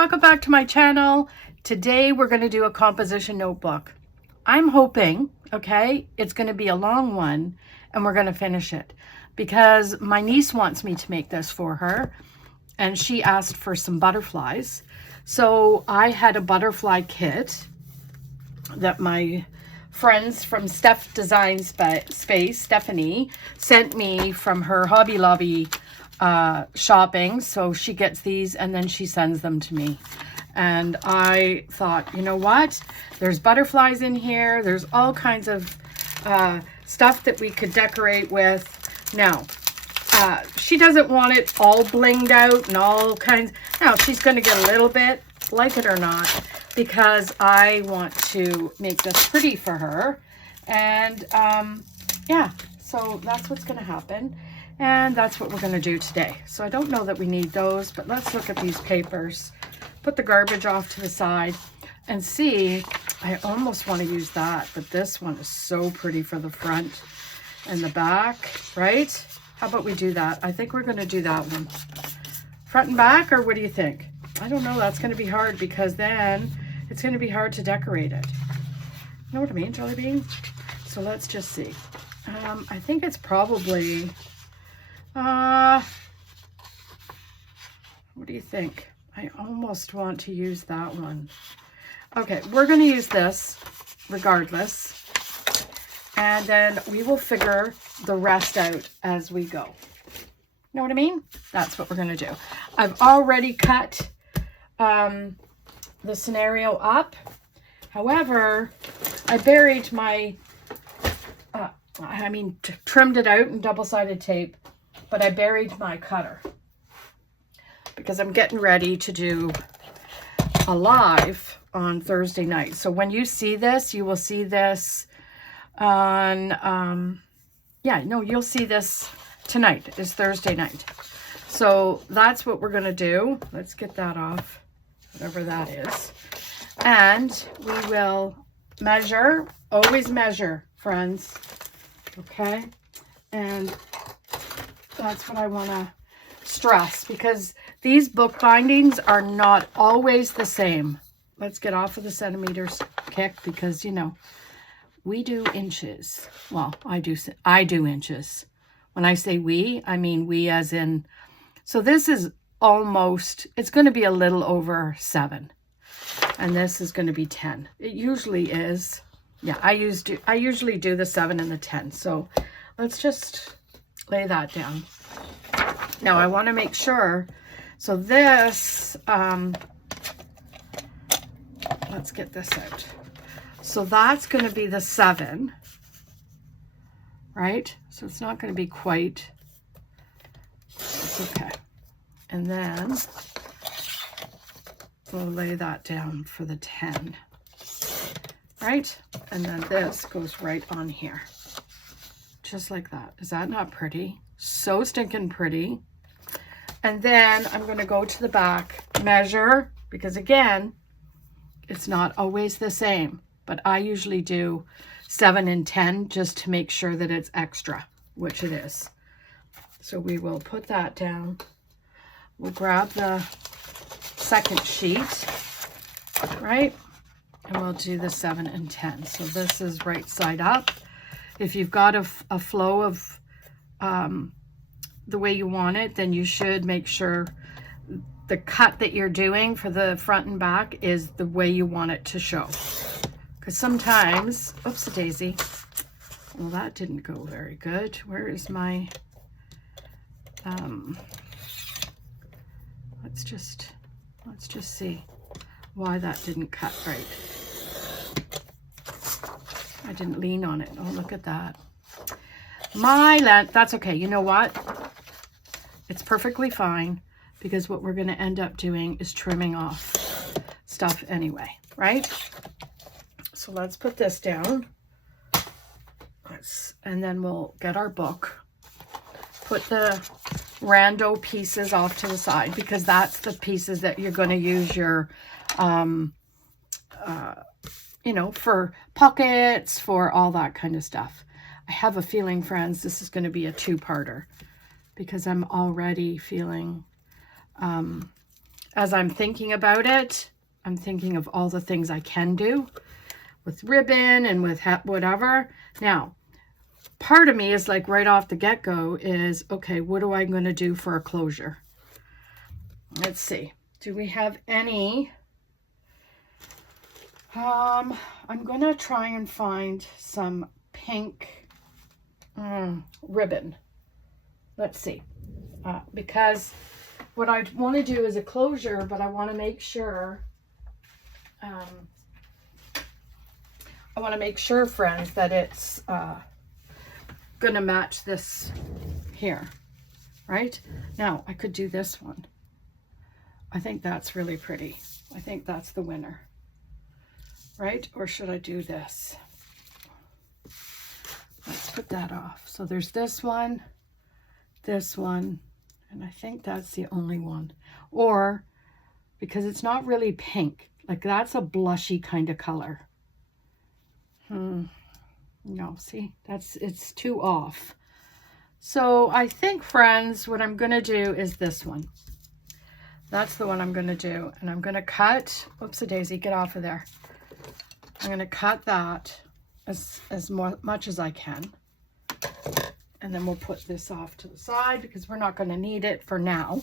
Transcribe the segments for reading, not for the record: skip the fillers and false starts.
welcome back to my channel. Today we're going to do a composition notebook. I'm hoping, okay, it's going to be a long one and we're going to finish it because my niece wants me to make this for her and she asked for some butterflies. So I had a butterfly kit that my friends from Steph Design Space, Stephanie, sent me from her Hobby Lobby shopping. So she gets these and then she sends them to me. And I thought, you know what? There's butterflies in here. There's all kinds of stuff that we could decorate with. Now, she doesn't want it all blinged out and all kinds. Now, she's going to get a little bit, like it or not, because I want to make this pretty for her. And yeah, so that's what's going to happen. And that's what we're going to do today. So I don't know that we need those, but let's look at these papers. Put the garbage off to the side and see. I almost want to use that, but this one is so pretty for the front and the back, right? How about we do that? I think we're going to do that one. Front and back, or what do you think? I don't know. That's going to be hard because then it's going to be hard to decorate it. You know what I mean, Jelly Bean? So let's just see. I think it's probably... what do you think? I almost want to use that one. Okay, we're going to use this regardless. And then we will figure the rest out as we go. Know what I mean? That's what we're going to do. I've already cut the scenario up. However, I buried my, trimmed it out in double-sided tape. But I buried my cutter because I'm getting ready to do a live on Thursday night. So when you see this, you will see this on, you'll see this tonight. Is Thursday night. So that's what we're going to do. Let's get that off, whatever that is. And we will measure, always measure, friends. Okay. And that's what I want to stress because these book bindings are not always the same. Let's get off of the centimeters kick because, you know, we do inches. Well, I do inches. When I say we, I mean we as in, so this is almost, it's going to be a little over 7. And this is going to be 10. It usually is. Yeah, I usually do the 7 and the 10. So let's just lay that down. Now I want to make sure, so this, let's get this out. So that's going to be the 7, right? So it's not going to be quite, it's okay. And then we'll lay that down for the 10, right? And then this goes right on here. Just like that. Is that not pretty? So stinking pretty. And then I'm going to go to the back, measure, because again, it's not always the same, but I usually do 7 and 10 just to make sure that it's extra, which it is. So we will put that down. We'll grab the second sheet, right? And we'll do the 7 and 10. So this is right side up. If you've got a flow of the way you want it, then you should make sure the cut that you're doing for the front and back is the way you want it to show. Because sometimes, oops-a-daisy, well, that didn't go very good. Where is my, let's just see why that didn't cut right. I didn't lean on it. Oh, look at that. My length, that's okay. You know what? It's perfectly fine because what we're going to end up doing is trimming off stuff anyway, right? So let's put this down. And then we'll get our book. Put the rando pieces off to the side because that's the pieces that you're going to use your, you know, for pockets, for all that kind of stuff. I have a feeling, friends, this is going to be a 2-parter because I'm already feeling as I'm thinking about it, I'm thinking of all the things I can do with ribbon and with whatever. Now, part of me is like right off the get-go is, okay, what do I going to do for a closure? Let's see. Do we have any? I'm going to try and find some pink ribbon. Let's see. Because what I want to do is a closure, but I want to make sure, friends, that it's going to match this here, right? Now, I could do this one. I think that's really pretty. I think that's the winner, right? Or should I do this? Let's put that off. So there's this one, and I think that's the only one. Or, because it's not really pink, like that's a blushy kind of color. No, see, it's too off. So I think, friends, what I'm going to do is this one. That's the one I'm going to do. And I'm going to cut, whoops a daisy, get off of there. I'm going to cut that as much as I can. And then we'll put this off to the side because we're not going to need it for now.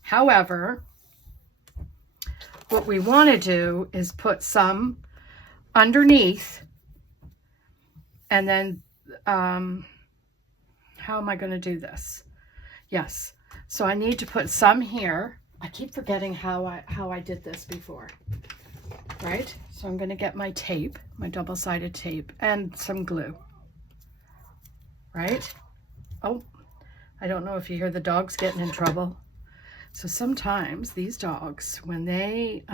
However, what we want to do is put some underneath. And then, how am I going to do this? Yes. So I need to put some here. I keep forgetting how I did this before, right? So I'm going to get my tape, my double-sided tape, and some glue, right? Oh, I don't know if you hear the dogs getting in trouble. So sometimes these dogs, when they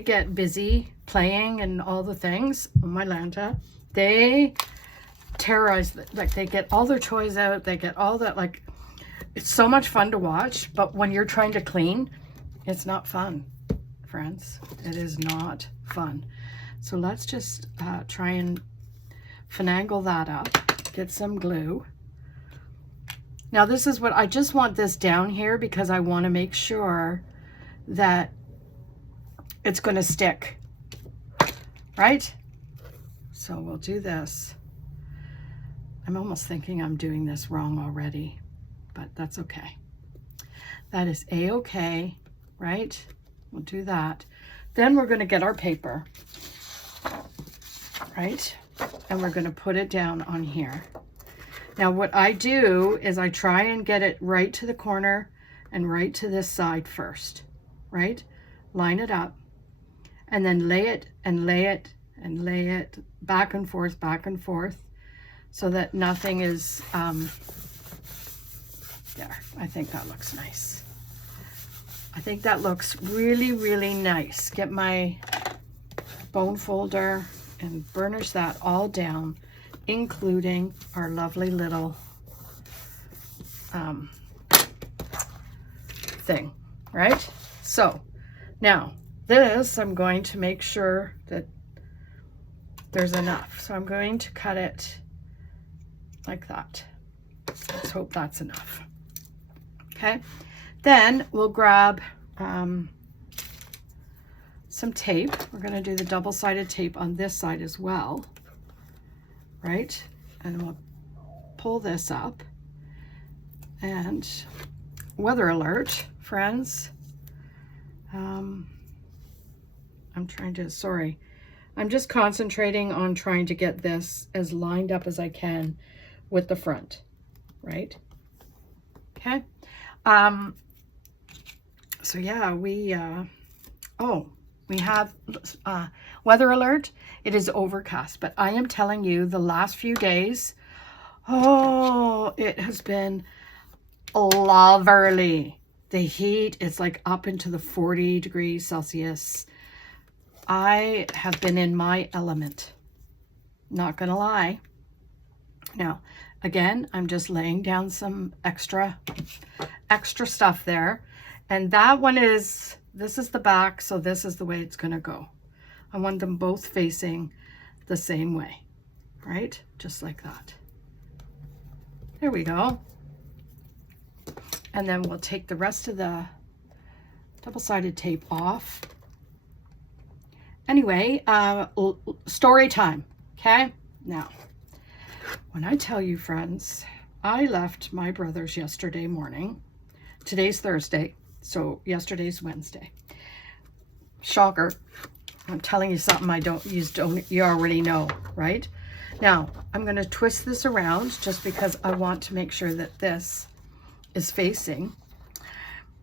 get busy playing and all the things, oh my Lanta, they terrorize, like they get all their toys out, they get all that, like, it's so much fun to watch, but when you're trying to clean, it's not fun, friends. It is not fun. So let's just try and finagle that up, get some glue. Now this is what, I just want this down here because I want to make sure that it's going to stick, right? So we'll do this. I'm almost thinking I'm doing this wrong already, but that's okay. That is a-okay, right? We'll do that. Then we're going to get our paper, right? And we're going to put it down on here. Now what I do is I try and get it right to the corner and right to this side first, right? Line it up and then lay it and lay it and lay it back and forth so that nothing is, there. I think that looks nice. I think that looks really, really nice. Get my bone folder and burnish that all down, including our lovely little thing, right? So now this, I'm going to make sure that there's enough. So I'm going to cut it like that. Let's hope that's enough. Okay, then we'll grab some tape. We're going to do the double-sided tape on this side as well, right? And we'll pull this up. And weather alert, friends. I'm just concentrating on trying to get this as lined up as I can with the front, right? Okay. So yeah, we have weather alert. It is overcast, but I am telling you, the last few days, oh, it has been lovely. The heat is like up into the 40 degrees Celsius. I have been in my element, not gonna lie. Now, again, I'm just laying down some extra stuff there. And that one is, this is the back, so this is the way it's gonna go. I want them both facing the same way, right? Just like that. There we go. And then we'll take the rest of the double-sided tape off. Anyway, story time, okay? Now, when I tell you, friends, I left my brother's yesterday morning. Today's Thursday, so yesterday's Wednesday. Shocker. I'm telling you something you already know, right? Now, I'm going to twist this around just because I want to make sure that this is facing.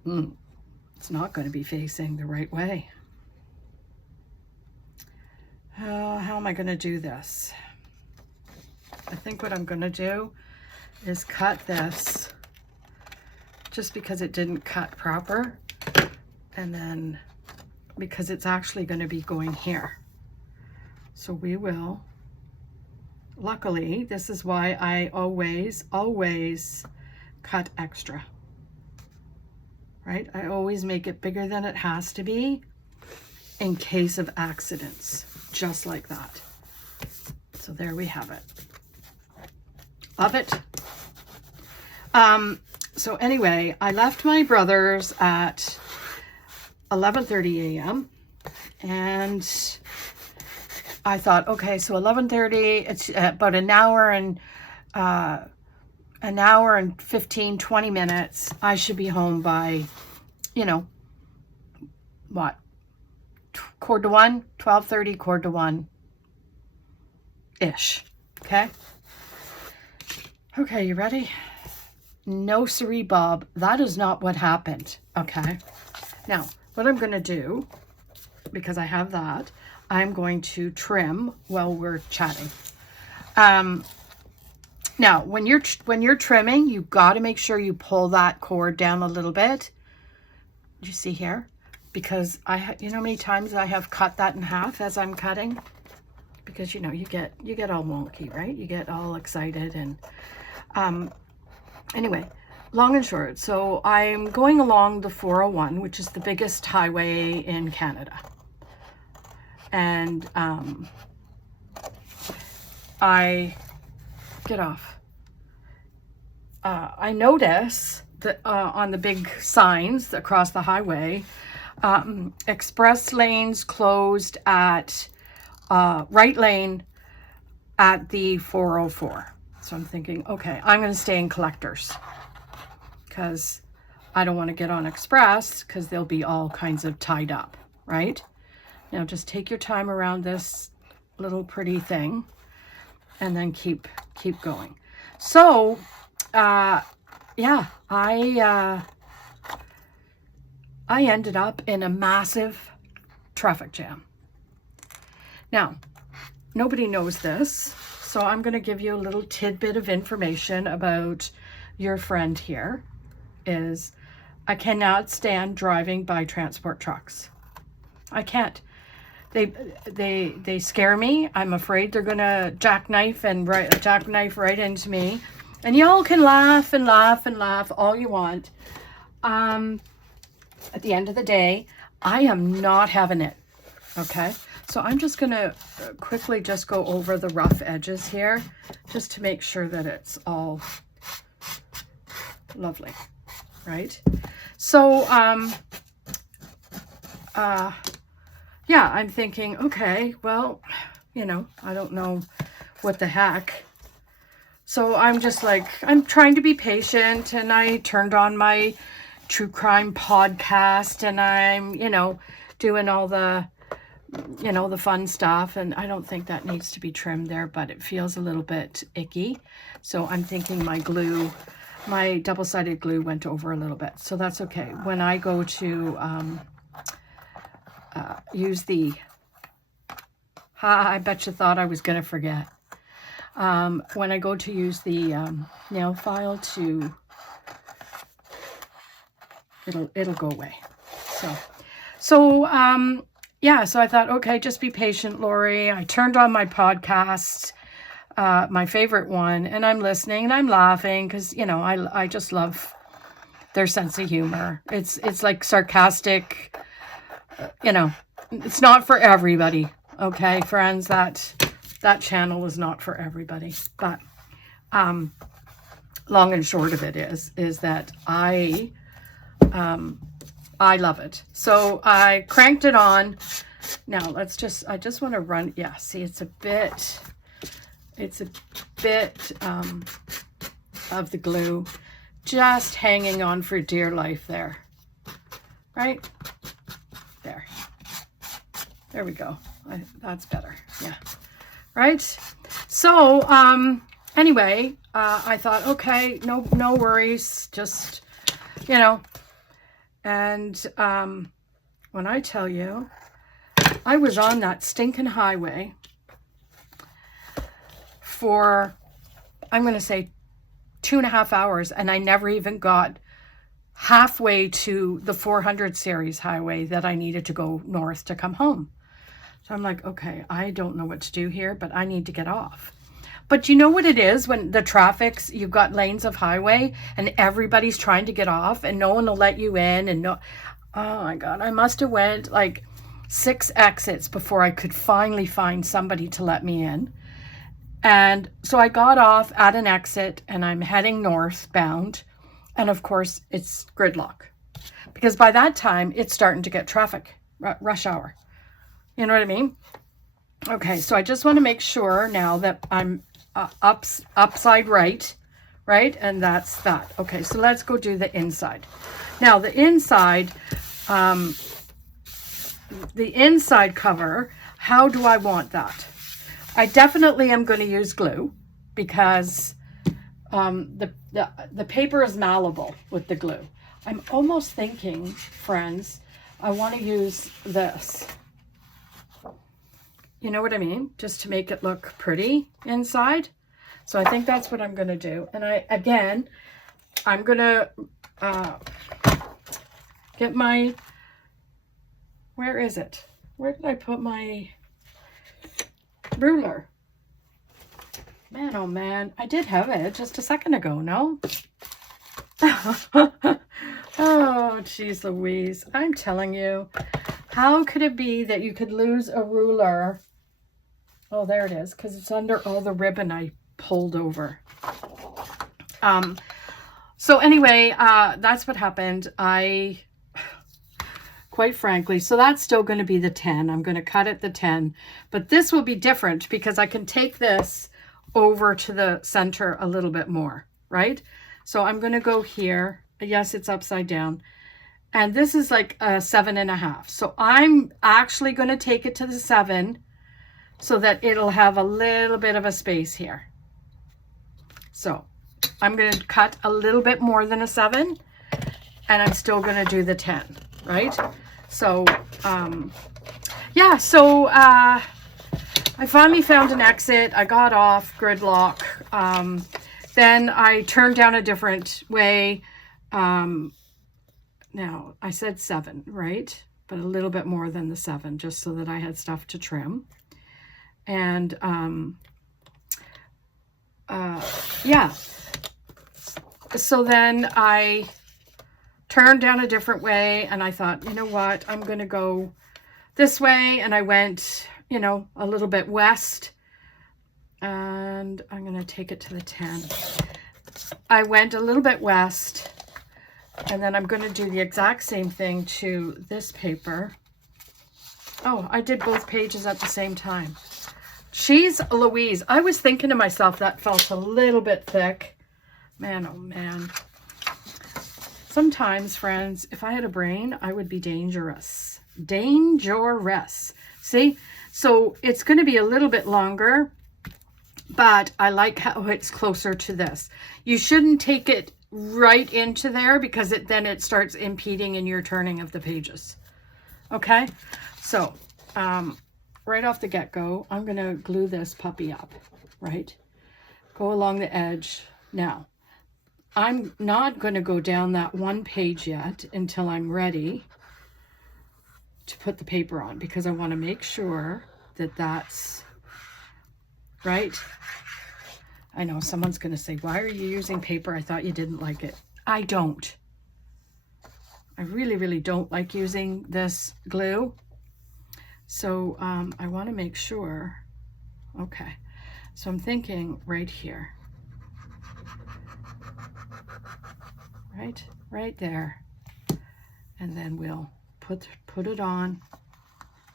It's not going to be facing the right way. How am I going to do this? I think what I'm going to do is cut this just because it didn't cut proper, and then because it's actually going to be going here. So we will, luckily, this is why I always cut extra, right? I always make it bigger than it has to be in case of accidents, just like that. So there we have it. Love it. So anyway, I left my brother's at 11:30 a.m. and I thought, okay, so 11:30, it's about an hour and 15, 20 minutes. I should be home by, you know, what? 1:45, 12:30, 1:45-ish. Okay? Okay, you ready? No siree, Bob. That is not what happened. Okay? Now, what I'm going to do, because I have that, I'm going to trim while we're chatting. Now, when you're trimming, you've got to make sure you pull that cord down a little bit. Do you see here? Because you know how many times I have cut that in half as I'm cutting? Because you know, you get all wonky, right? You get all excited, and anyway, long and short. So I'm going along the 401, which is the biggest highway in Canada. And I notice that on the big signs across the highway, express lanes closed at right lane at the 404. So I'm thinking, okay, I'm going to stay in collectors because I don't want to get on express because they'll be all kinds of tied up, right? Now just take your time around this little pretty thing and then keep going. So, yeah, I ended up in a massive traffic jam. Now, nobody knows this, so I'm going to give you a little tidbit of information about your friend here. Is I cannot stand driving by transport trucks. I can't. They scare me. I'm afraid they're gonna jackknife right into me. And y'all can laugh and laugh and laugh all you want. At the end of the day, I am not having it. Okay, so I'm just gonna quickly just go over the rough edges here, just to make sure that it's all lovely, right? So yeah, I'm thinking, okay, well, you know, I don't know what the heck. So I'm just like, I'm trying to be patient, and I turned on my true crime podcast, and I'm, you know, doing all the, you know, the fun stuff. And I don't think that needs to be trimmed there, but it feels a little bit icky. So I'm thinking my glue, my double-sided glue went over a little bit. So that's okay. When I go to use the, I bet you thought I was going to forget. When I go to use the nail file to, it'll go away. So yeah, so I thought, okay, just be patient, Lori. I turned on my podcast, my favorite one, and I'm listening and I'm laughing because, you know, I just love their sense of humor. It's like sarcastic, you know, it's not for everybody. Okay, friends, that channel is not for everybody. But long and short of it is that I I love it. So I cranked it on. Now I just want to run, yeah, see, it's a bit of the glue just hanging on for dear life there, right? There we go. That's better, yeah, right? So, anyway, I thought, okay, no worries, just, you know, and when I tell you, I was on that stinking highway for, I'm going to say 2.5 hours, and I never even got halfway to the 400 series highway that I needed to go north to come home. So I'm like, okay, I don't know what to do here, but I need to get off. But you know what it is when the traffic's, you've got lanes of highway and everybody's trying to get off and no one will let you in, and no, oh my God, I must have went like 6 exits before I could finally find somebody to let me in. And so I got off at an exit and I'm heading northbound. And of course it's gridlock because by that time it's starting to get traffic, rush hour. You know what I mean? Okay, so I just want to make sure now that I'm upside right? And that's that. Okay, so let's go do the inside. Now the inside cover, how do I want that? I definitely am going to use glue because the paper is malleable with the glue. I'm almost thinking, friends, I want to use this. You know what I mean? Just to make it look pretty inside. So I think that's what I'm going to do. And I'm going to get my, where is it? Where did I put my ruler? Man, oh man, I did have it just a second ago, no? Oh, geez Louise. I'm telling you, how could it be that you could lose a ruler? Oh, there it is, because it's under all the ribbon I pulled over. So anyway, that's what happened. Quite frankly, so that's still going to be the 10. I'm going to cut it the 10, but this will be different because I can take this over to the center a little bit more, right? So I'm going to go here. Yes, it's upside down. And this is like a 7.5. So I'm actually going to take it to the 7 so that it'll have a little bit of a space here. So I'm going to cut a little bit more than a 7 and I'm still going to do the 10, right? So, yeah, so I finally found an exit. I got off gridlock. Then I turned down a different way. Now, I said 7, right? But a little bit more than the 7, just so that I had stuff to trim. And, yeah. So then I turned down a different way and I thought, you know what, I'm going to go this way. And I went, you know, a little bit west and I'm going to take it to the 10. I went a little bit west and then I'm going to do the exact same thing to this paper. Oh, I did both pages at the same time. Jeez Louise, I was thinking to myself that felt a little bit thick. Man, oh man. Sometimes, friends, if I had a brain, I would be dangerous. Dangerous. See? So it's going to be a little bit longer, but I like how it's closer to this. You shouldn't take it right into there because then it starts impeding in your turning of the pages. Okay? So, right off the get-go, I'm going to glue this puppy up, right? Go along the edge. Now, I'm not going to go down that one page yet until I'm ready to put the paper on because I want to make sure that that's right. I know someone's going to say, why are you using paper? I thought you didn't like it. I don't. I really, really don't like using this glue. So I want to make sure. Okay. So I'm thinking right here. Right there. And then we'll put it on,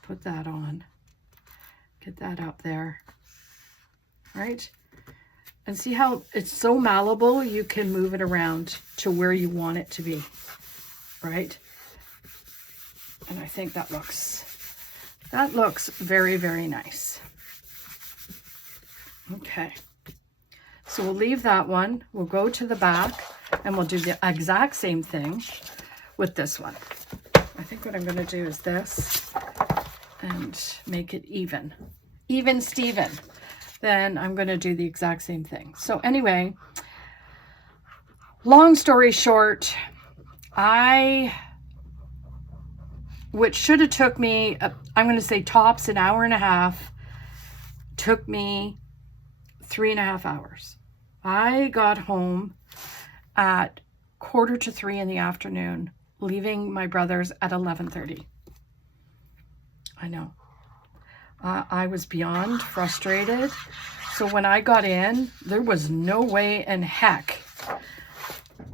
put that on, get that up there, right? And see how it's so malleable, you can move it around to where you want it to be, right? And I think that looks very, very nice. Okay, so we'll leave that one. We'll go to the back and we'll do the exact same thing with this one. I think what I'm going to do is this and make it even Steven. Then I'm going to do the exact same thing. So anyway, long story short, which should have took me, I'm going to say tops an hour and a half, took me 3.5 hours. I got home at 2:45 in the afternoon, leaving my brother's at 11:30. I know. I was beyond frustrated. So when I got in, there was no way in heck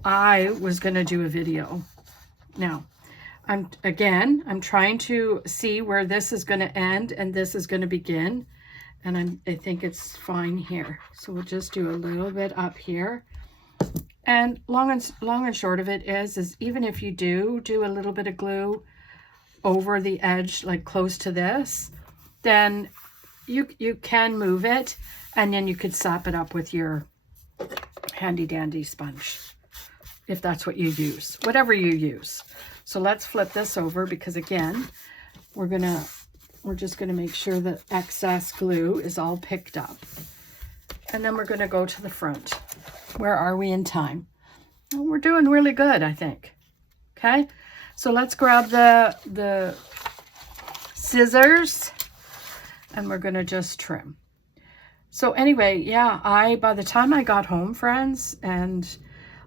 I was going to do a video. Now, I'm trying to see where this is going to end and this is going to begin. And I think it's fine here. So we'll just do a little bit up here. And long and short of it is even if you do a little bit of glue over the edge, like close to this, then you can move it, and then you could sap it up with your handy dandy sponge, if that's what you use, whatever you use. So let's flip this over, because again, we're just gonna make sure that excess glue is all picked up. And then we're gonna go to the front. Where are we in time? Well, we're doing really good, I think. Okay, so let's grab the scissors and we're gonna just trim. So anyway, yeah, by the time I got home, friends, and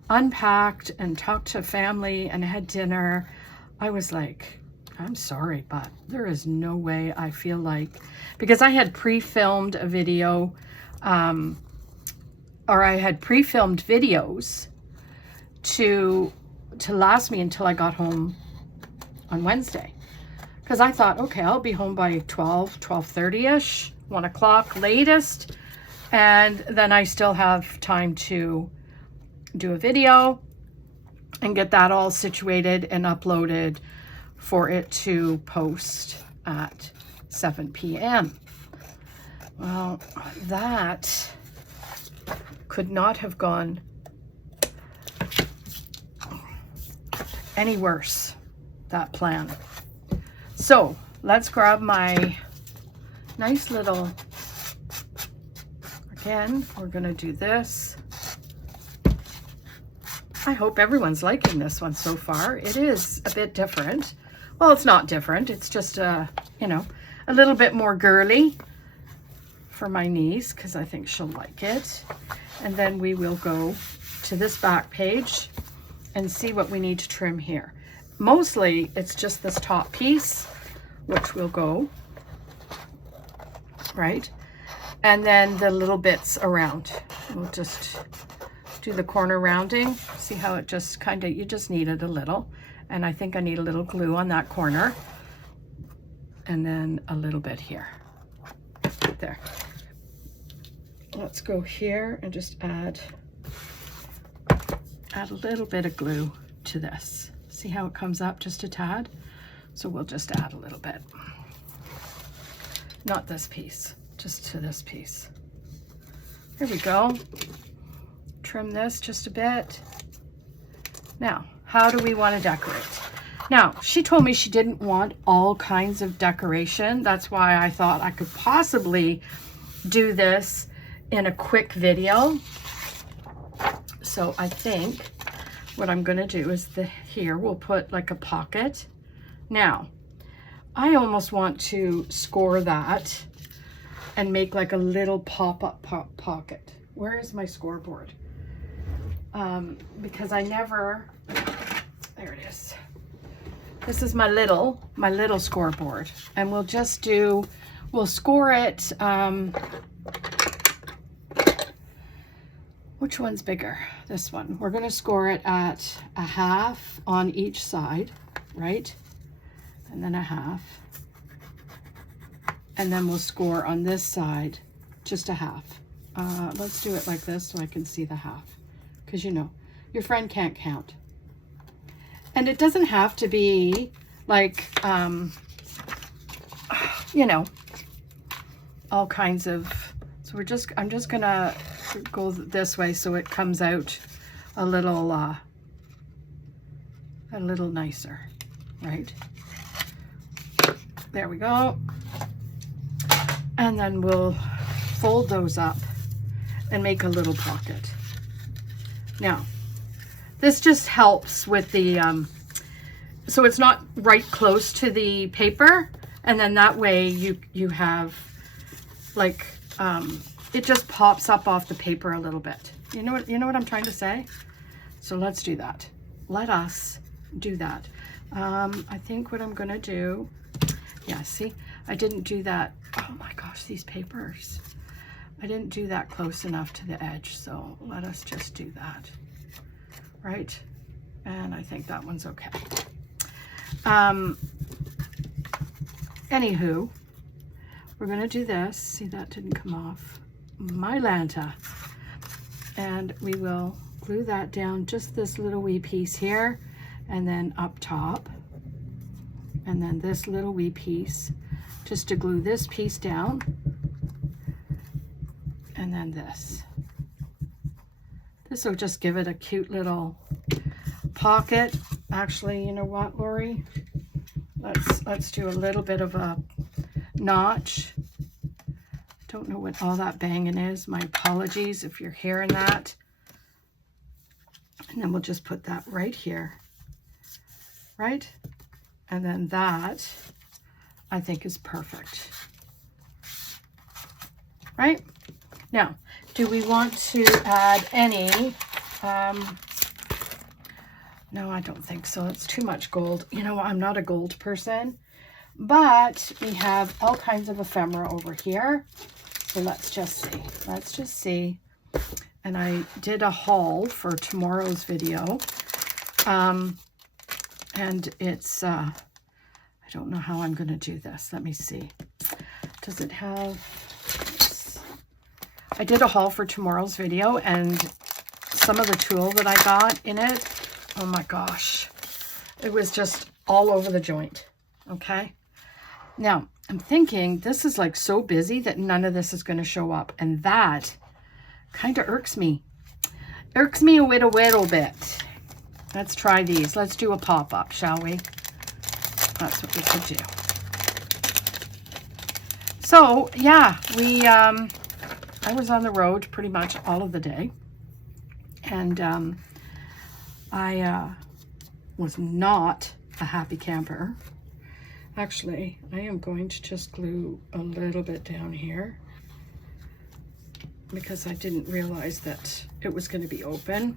unpacked and talked to family and had dinner, I was like, I'm sorry, but there is no way I feel like, because I had pre-filmed a video, or I had pre-filmed videos to last me until I got home on Wednesday. Because I thought, okay, I'll be home by 12:30ish, 1 o'clock latest, and then I still have time to do a video and get that all situated and uploaded for it to post at 7 p.m. Well, that could not have gone any worse, that plan. So let's grab my nice little, again, we're gonna do this. I hope everyone's liking this one so far. It is a bit different. Well, it's not different. It's just, a little bit more girly for my niece, because I think she'll like it. And then we will go to this back page and see what we need to trim here. Mostly, it's just this top piece, which will go, right? And then the little bits around. We'll just do the corner rounding. See how it just kind of, you just need it a little. And I think I need a little glue on that corner. And then a little bit here. There. Let's go here and just add a little bit of glue to this. See how it comes up just a tad? So we'll just add a little bit. Not this piece, just to this piece. There we go. Trim this just a bit. Now, how do we want to decorate? Now, she told me she didn't want all kinds of decoration. That's why I thought I could possibly do this in a quick video. So I think what I'm going to do is here we'll put like a pocket. Now, I almost want to score that and make like a little pop-up pocket. Where is my scoreboard? Because I never, there it is. This is my little scoreboard, and we'll just we'll score it, which one's bigger? This one. We're gonna score it at 1/2 on each side. right? And then a half. And then we'll score on this side just a half. Let's do it like this so I can see the half, because you know, your friend can't count. And it doesn't have to be like, you know, all kinds of, so I'm just gonna go this way so it comes out a little nicer, right? There we go. And then we'll fold those up and make a little pocket. Now, this just helps with the, so it's not right close to the paper, and then that way you have like, it just pops up off the paper a little bit. You know what I'm trying to say? So let's do that. Let us do that. I think what I'm gonna do, yeah, see, I didn't do that. Oh my gosh, these papers. I didn't do that close enough to the edge, so let us just do that, right? And I think that one's okay. Anywho, we're gonna do this. See, that didn't come off. My Lanta. And we will glue that down, just this little wee piece here, and then up top. And then this little wee piece, just to glue this piece down. And then this. This will just give it a cute little pocket. Actually, you know what, Lori? Let's do a little bit of a notch. Don't know what all that banging is. My apologies if you're hearing that. And then we'll just put that right here, right? And then that, I think, is perfect, right? Now, do we want to add any, no, I don't think so. It's too much gold. You know, I'm not a gold person, but we have all kinds of ephemera over here. So let's just see. Let's just see. And I did a haul for tomorrow's video. And it's, I don't know how I'm going to do this. Let me see. Does it have, I did a haul for tomorrow's video, and some of the tulle that I got in it, oh my gosh, it was just all over the joint. Okay. Now I'm thinking this is like so busy that none of this is going to show up. And that kind of irks me. Irks me a little bit. Let's try these. Let's do a pop-up, shall we? That's what we could do. So yeah, I was on the road pretty much all of the day, and I was not a happy camper. Actually, I am going to just glue a little bit down here because I didn't realize that it was going to be open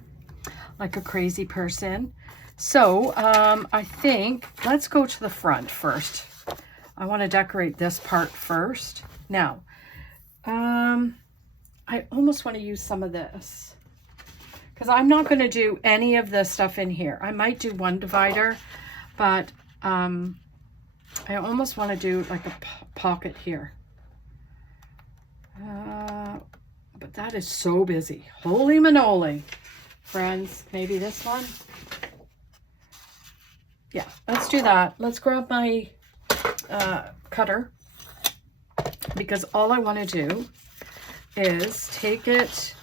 like a crazy person. So I think let's go to the front first. I want to decorate this part first. Now, I almost want to use some of this because I'm not going to do any of the stuff in here. I might do one divider, but I almost want to do like a pocket here. But that is so busy. Holy manoli, friends. Maybe this one? Yeah, let's do that. Let's grab my cutter, because all I want to do is take it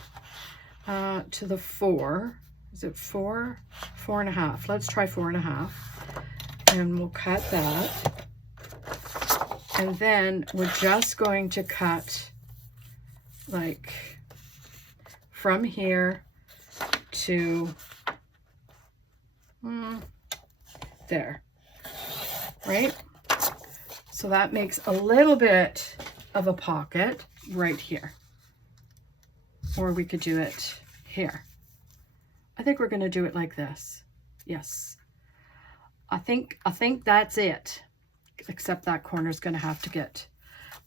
to the 4. Is it 4? 4.5. Let's try 4.5. And we'll cut that. And then we're just going to cut like from here to there, right? So that makes a little bit of a pocket right here. Or we could do it here. I think we're going to do it like this. Yes. I think that's it. Except that corner is going to have to get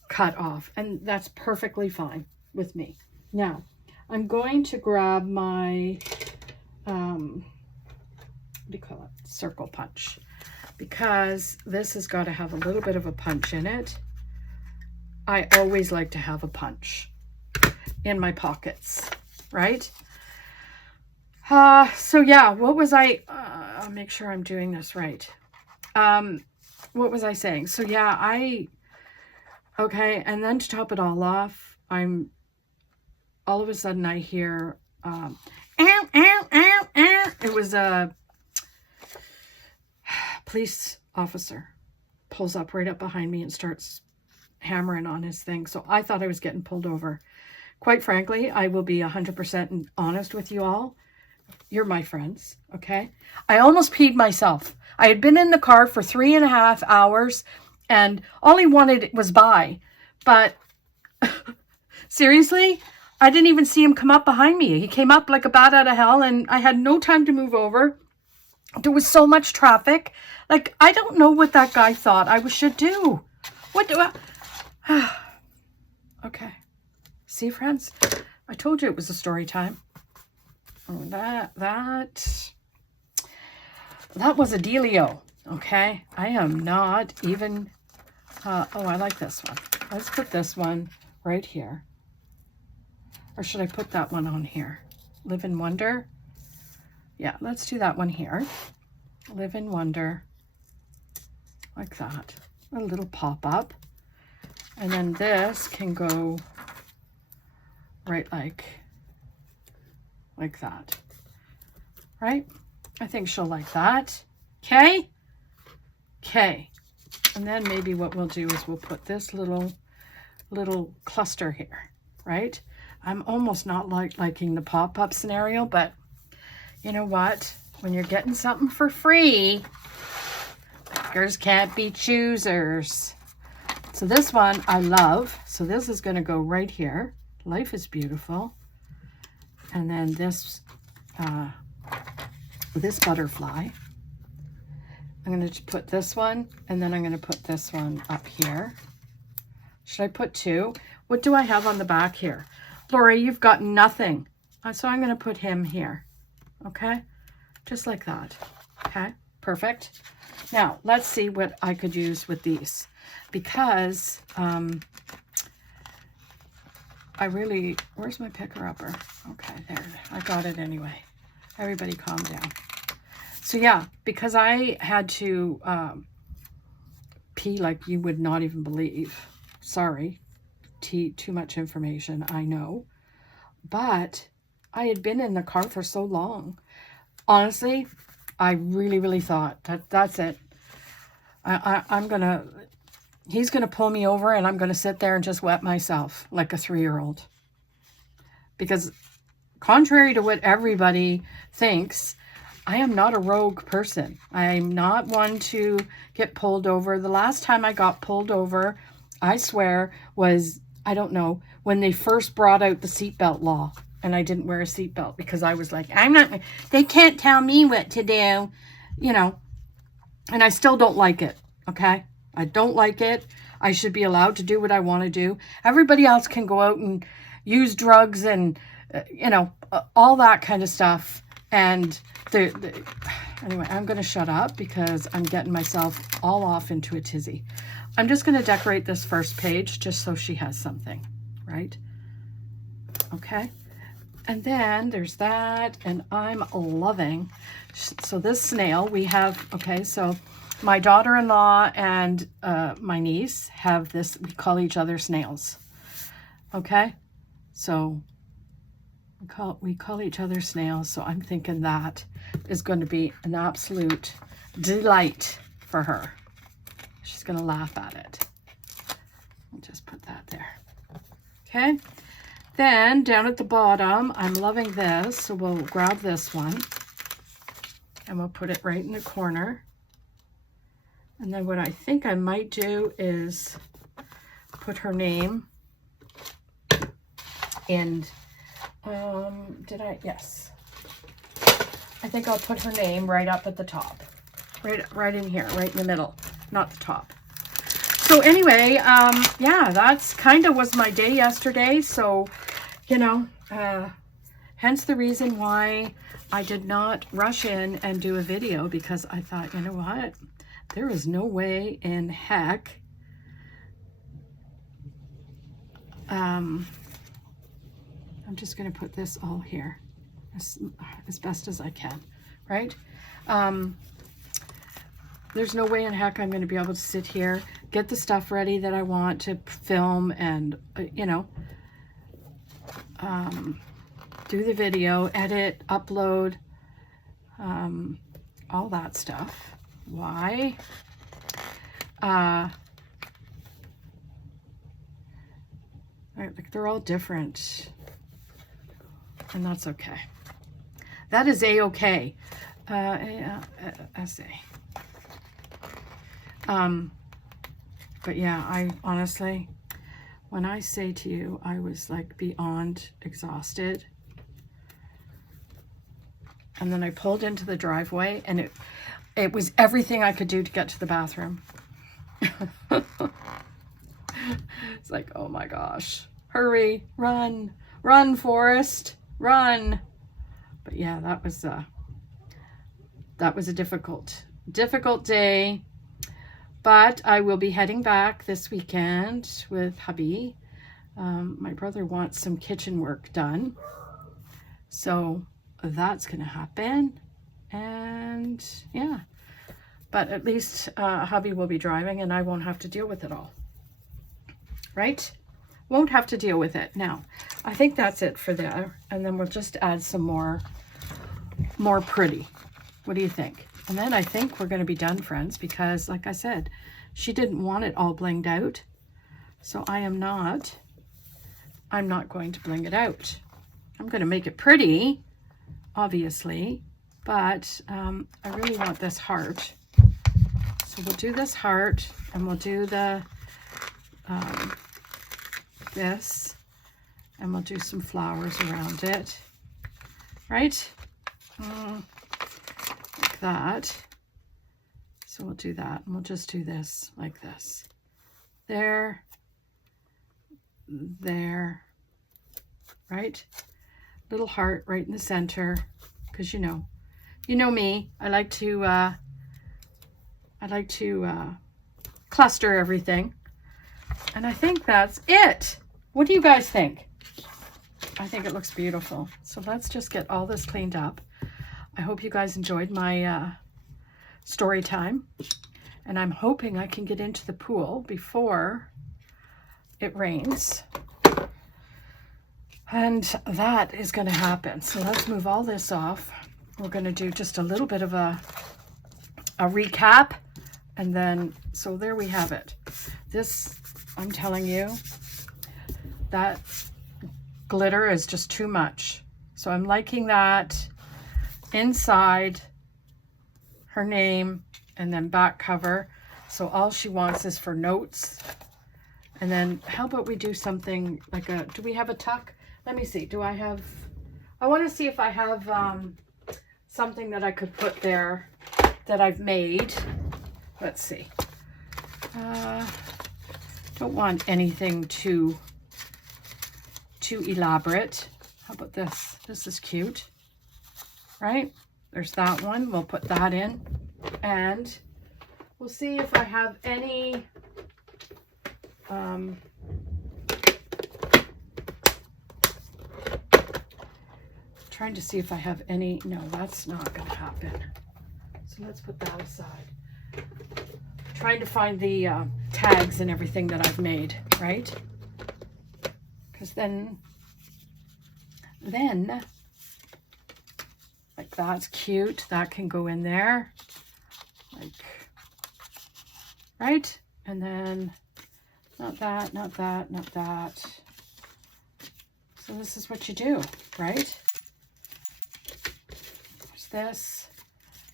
cut off, and that's perfectly fine with me. Now, I'm going to grab my, what do you call it? Circle punch. because this has got to have a little bit of a punch in it. I always like to have a punch in my pockets, right? So yeah, what was I'll make sure I'm doing this right. What was I saying? So yeah, okay, and then to top it all off, all of a sudden I hear, ow, ow, ow, ow. It was a police officer pulls up right up behind me and starts hammering on his thing. So I thought I was getting pulled over. Quite frankly, I will be 100% honest with you all. You're my friends, okay? I almost peed myself. I had been in the car for 3.5 hours and all he wanted was by. But seriously, I didn't even see him come up behind me. He came up like a bat out of hell and I had no time to move over. There was so much traffic. Like, I don't know what that guy thought I should do. What do I... Okay. See, friends? I told you it was a story time. Oh, that was a dealio, okay? I am not even... oh, I like this one. Let's put this one right here. Or should I put that one on here? Live in Wonder? Yeah, let's do that one here. Live in Wonder. Like that. A little pop-up. And then this can go right like that. Right? I think she'll like that. Okay? Okay. And then maybe what we'll do is we'll put this little cluster here. Right? I'm almost not liking the pop-up scenario, but you know what? When you're getting something for free, beggars can't be choosers. So this one I love. So this is going to go right here. Life is beautiful. And then this butterfly. I'm going to put this one, and then I'm going to put this one up here. Should I put two? What do I have on the back here? Lori, you've got nothing. So I'm going to put him here. Okay? Just like that. Okay? Perfect. Now, let's see what I could use with these. Because where's my picker-upper? Okay, there. I got it anyway. Everybody calm down. So yeah, because I had to pee like you would not even believe. Sorry. Too much information, I know. But I had been in the car for so long. Honestly, I really thought that's it. He's gonna pull me over and I'm gonna sit there and just wet myself like a 3-year-old. Because contrary to what everybody thinks, I am not a rogue person. I'm not one to get pulled over. The last time I got pulled over, I swear, was, I don't know, when they first brought out the seatbelt law. And I didn't wear a seatbelt because I was like, they can't tell me what to do, you know. And I still don't like it, okay? I don't like it. I should be allowed to do what I want to do. Everybody else can go out and use drugs and, you know, all that kind of stuff. And anyway, I'm going to shut up because I'm getting myself all off into a tizzy. I'm just going to decorate this first page just so she has something, right? Okay. And then there's that, and I'm loving, so this snail we have, okay, so my daughter-in-law and my niece have this, we call each other snails, okay? So we call each other snails, so I'm thinking that is going to be an absolute delight for her. She's going to laugh at it. I'll just put that there, okay? Then down at the bottom, I'm loving this, so we'll grab this one and we'll put it right in the corner. And then what I think I might do is put her name in, yes. I think I'll put her name right up at the top, right in here, right in the middle, not the top. So anyway, yeah, that's kind of was my day yesterday. So, you know, hence the reason why I did not rush in and do a video, because I thought, you know what, There is no way in heck I'm just going to put this all here as best as I can, right? There's no way in heck I'm going to be able to sit here, get the stuff ready that I want to film and, you know, do the video, edit, upload, all that stuff. Why? Like they're all different, and that's okay. That is a-okay. Essay. But yeah, I honestly, when I say to you, I was like beyond exhausted. And then I pulled into the driveway, and it was everything I could do to get to the bathroom. It's like, oh my gosh, hurry, run, run, Forrest, run. But yeah, that was a difficult day. But I will be heading back this weekend with hubby. My brother wants some kitchen work done, so that's gonna happen. And yeah, but at least hubby will be driving and I won't have to deal with it all, right? Won't have to deal with it. Now I think that's it for there, and then we'll just add some more pretty. What do you think? And then I think we're going to be done, friends, because like I said, she didn't want it all blinged out, so I'm not going to bling it out. I'm going to make it pretty, obviously, but I really want this heart. So we'll do this heart, and we'll do the this, and we'll do some flowers around it, right? Like that. So we'll do that, and we'll just do this like this. There, there, right? Little heart right in the center, because you know me. I like to cluster everything, and I think that's it. What do you guys think? I think it looks beautiful. So let's just get all this cleaned up. I hope you guys enjoyed my story time, and I'm hoping I can get into the pool before it rains, and that is going to happen. So let's move all this off. We're going to do just a little bit of a recap, and then so there we have it. This, I'm telling you, that glitter is just too much. So I'm liking that inside her name and then back cover. So all she wants is for notes. And then how about we do something like do we have a tuck? Let me see. I want to see if I have something that I could put there that I've made. Let's see. Don't want anything too elaborate. How about this? This is cute, right? There's that one. We'll put that in, and we'll see if I have any trying to see if I have any. No, that's not going to happen. So let's put that aside. Trying to find the tags and everything that I've made, right? Because then like that's cute. That can go in there, like, right? And then not that, not that, not that. So this is what you do, right? There's this.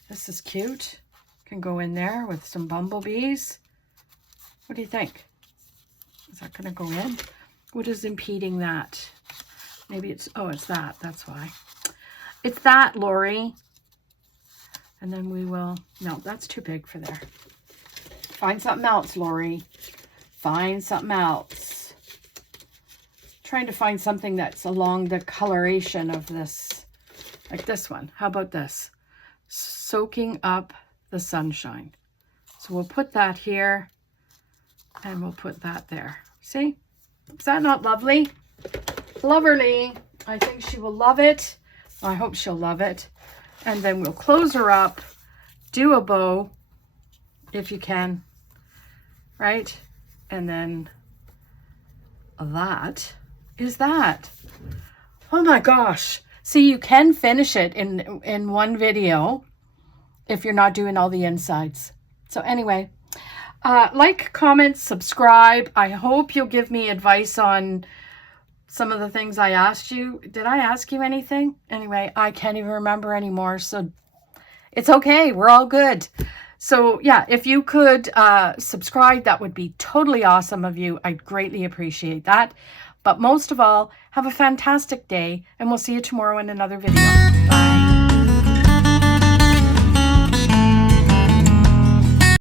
This is cute. Can go in there with some bumblebees. What do you think? Is that going to go in? What is impeding that? Maybe it's, oh, it's that. That's why. It's that, Lori. And then we will, no, that's too big for there. Find something else, Lori. Find something else. Trying to find something that's along the coloration of this, like this one. How about this? Soaking up the sunshine. So we'll put that here and we'll put that there. See? Is that not lovely? Loverly. I think she will love it. I hope she'll love it. And then we'll close her up, do a bow if you can, right? And then that is that. Oh my gosh. See, you can finish it in one video if you're not doing all the insides. So anyway, like, comment, subscribe. I hope you'll give me advice on some of the things I asked you. Did I ask you anything? Anyway, I can't even remember anymore. So it's okay. We're all good. So yeah, if you could subscribe, that would be totally awesome of you. I'd greatly appreciate that. But most of all, have a fantastic day, and we'll see you tomorrow in another video. Bye.